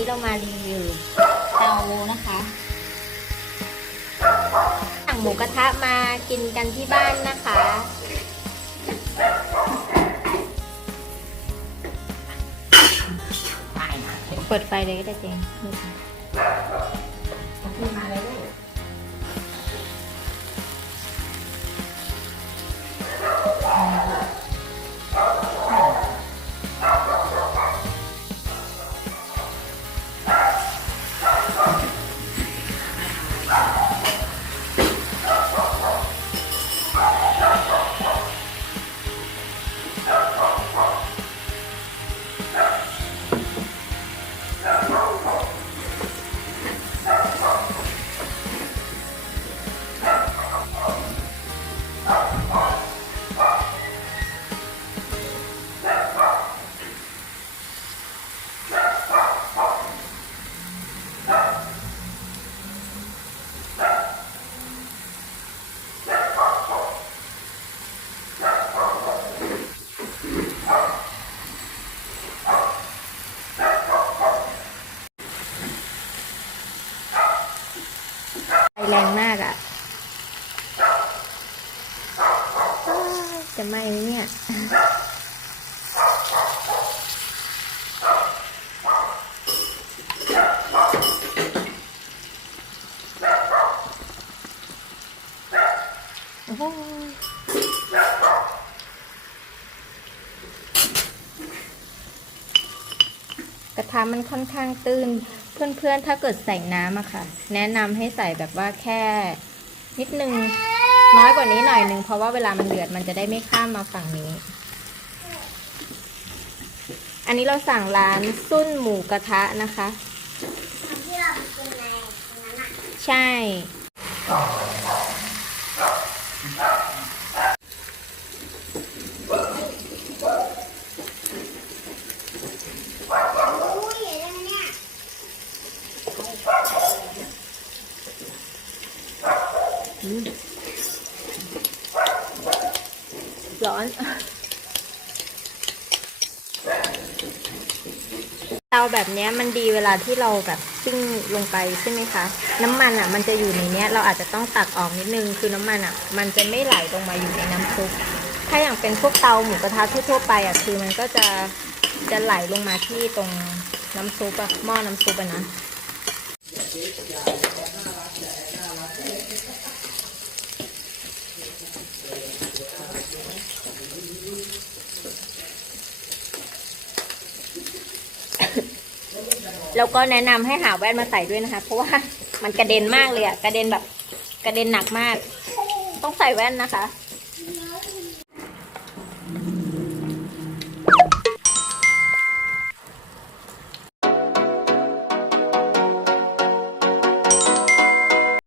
นี้เรามารีวิวเตานะคะสั่งหมูกระทะมากินกันที่บ้านนะคะ เปิดไฟเลยก็ได้เจง แรงมากอะ่ะ จะไหมเนี่ยโอ้โหก ระทะมันค่อนข้างตื้น เพื่อนๆ ถ้าเกิดใส่น้ำอะค่ะ แนะนำให้ใส่แบบว่าแค่ นิดนึงน้อยกว่านี้หน่อยนึง เพราะว่าเวลามันเดือดมันจะได้ไม่ข้ามมาฝั่งนี้ อันนี้เราสั่งร้านซุ่นหมูกระทะนะคะที่เราไปกินในตรงนั้นอะใช่ อุ้ยเห็นไหมเนี่ย ร้อน เตาแบบเนี้ยมันดีเวลาที่เราแบบปิ้งลงไปใช่ไหมคะ น้ำมันอะ มันจะอยู่ในเนี้ยเราอาจจะต้องตักออกนิดนึง คือน้ำมันอะ มันจะไม่ไหลลงมาอยู่ในน้ำซุป ถ้าอย่างเป็นพวกเตาหมูกระทะทั่วๆไปอะ คือมันก็จะจะไหลลงมาที่ตรงน้ำซุปอะหม้อน้ำซุปอะนะ แล้วก็แนะนำให้หาแว่นมาใส่ด้วยนะคะ เพราะว่ามันกระเด็นมากเลยอะกระเด็นแบบกระเด็นหนักมาก ต้องใส่แว่นนะคะ